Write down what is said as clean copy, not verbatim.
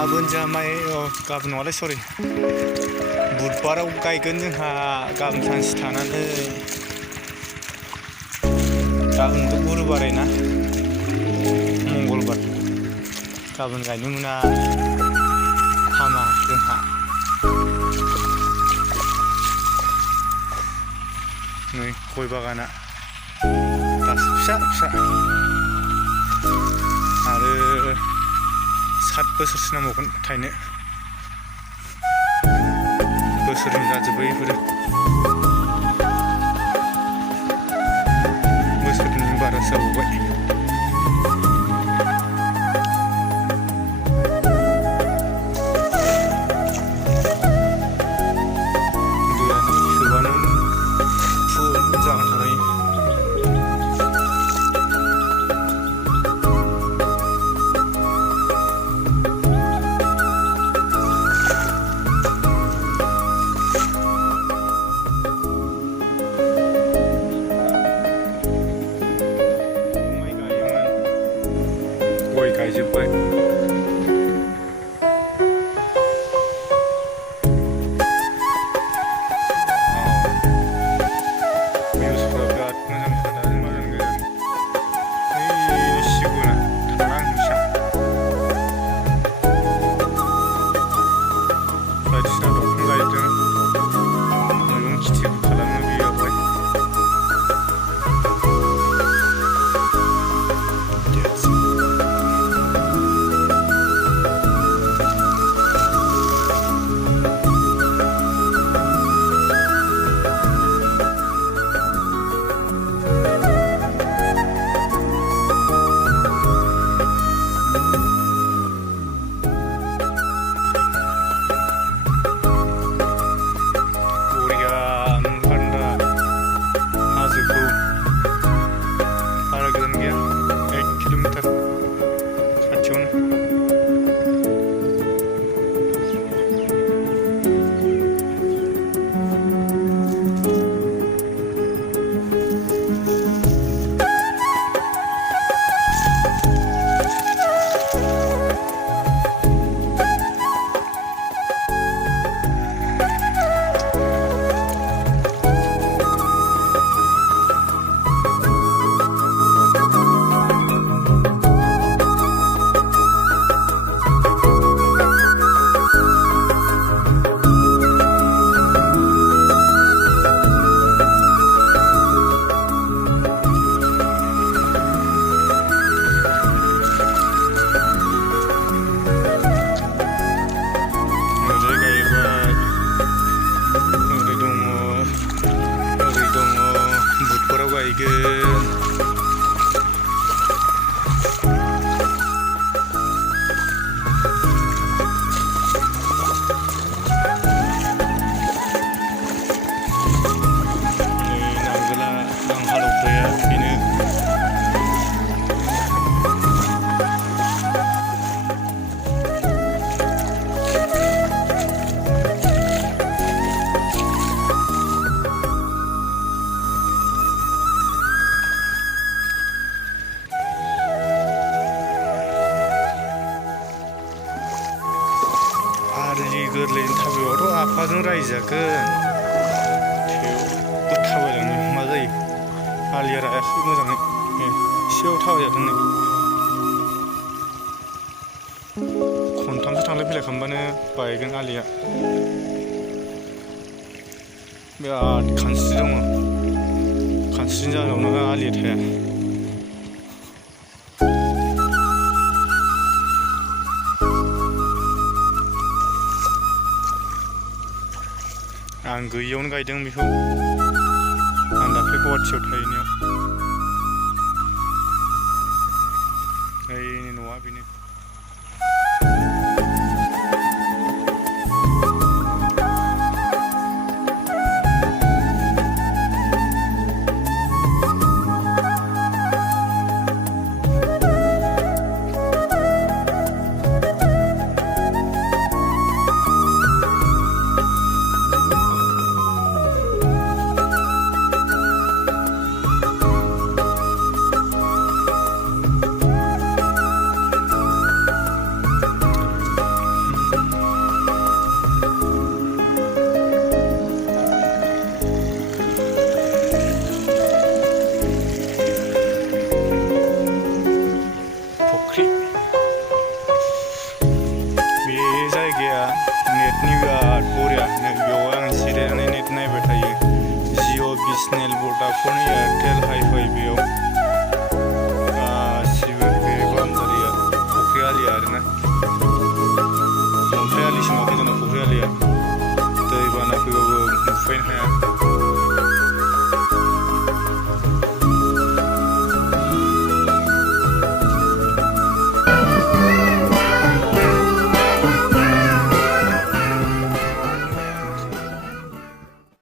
गाबोन जामाय गाबोन नङालै सरि बुधबाराव गायगोन जोंहा गाबोन सानसे थानानै गाबोनथ' गुरुबारै ना मंगलबार गाबोन गायनो मोना हामा जोंहा नै गय बागाना दासो फिसा फिसा आरो 7 बोसोरसो नांबावगोन थायनो बोसोरनै जाजोब्बाय बेफोरो बोसोरनि बारासो जाबावबाय दैयानो सोबानो फुल जाना थायो गय गायजोब्बाय भिउसफ्रा बिराद मोजां दानो मोजां गोजान ओइ सिगुना थांना होनोसै बायदिसिना दंफां गायदों मैगं खेथिबो खालामो बेयावहाय गोरलैनि थाबायबाथ' आफाजों रायजागोन थेवबो थाबायलांनो मा जायो आलिया रायाखै मोजाङै एसेबाबो थाबायजादों नै खनथामसो थांलाय फैलाय खालामबानो बायगोन आलिया बिराद खानस्रि दङ खानस्रिनि जाहोनावनो आलिया थाया आं गैयियावनो गायदों बेखौ आं दाख्लै गुवाहाटियाव थाहैनायाव ओइनि न'आ बेनो नेटनि बिराद बरिया बेयाव आं जिरायनानै नेट नायबाय थायो जिअ बिएसएनएल भडाफन एयारटेल हाइफाइ बेयाव गासिबो बे बाउण्डारिया फुख्रि आलिया आरोना अन्थाइ आलिसिमाव जोंना फुख्रि आलिया दैबाना फैबाबो नुफैनो हाया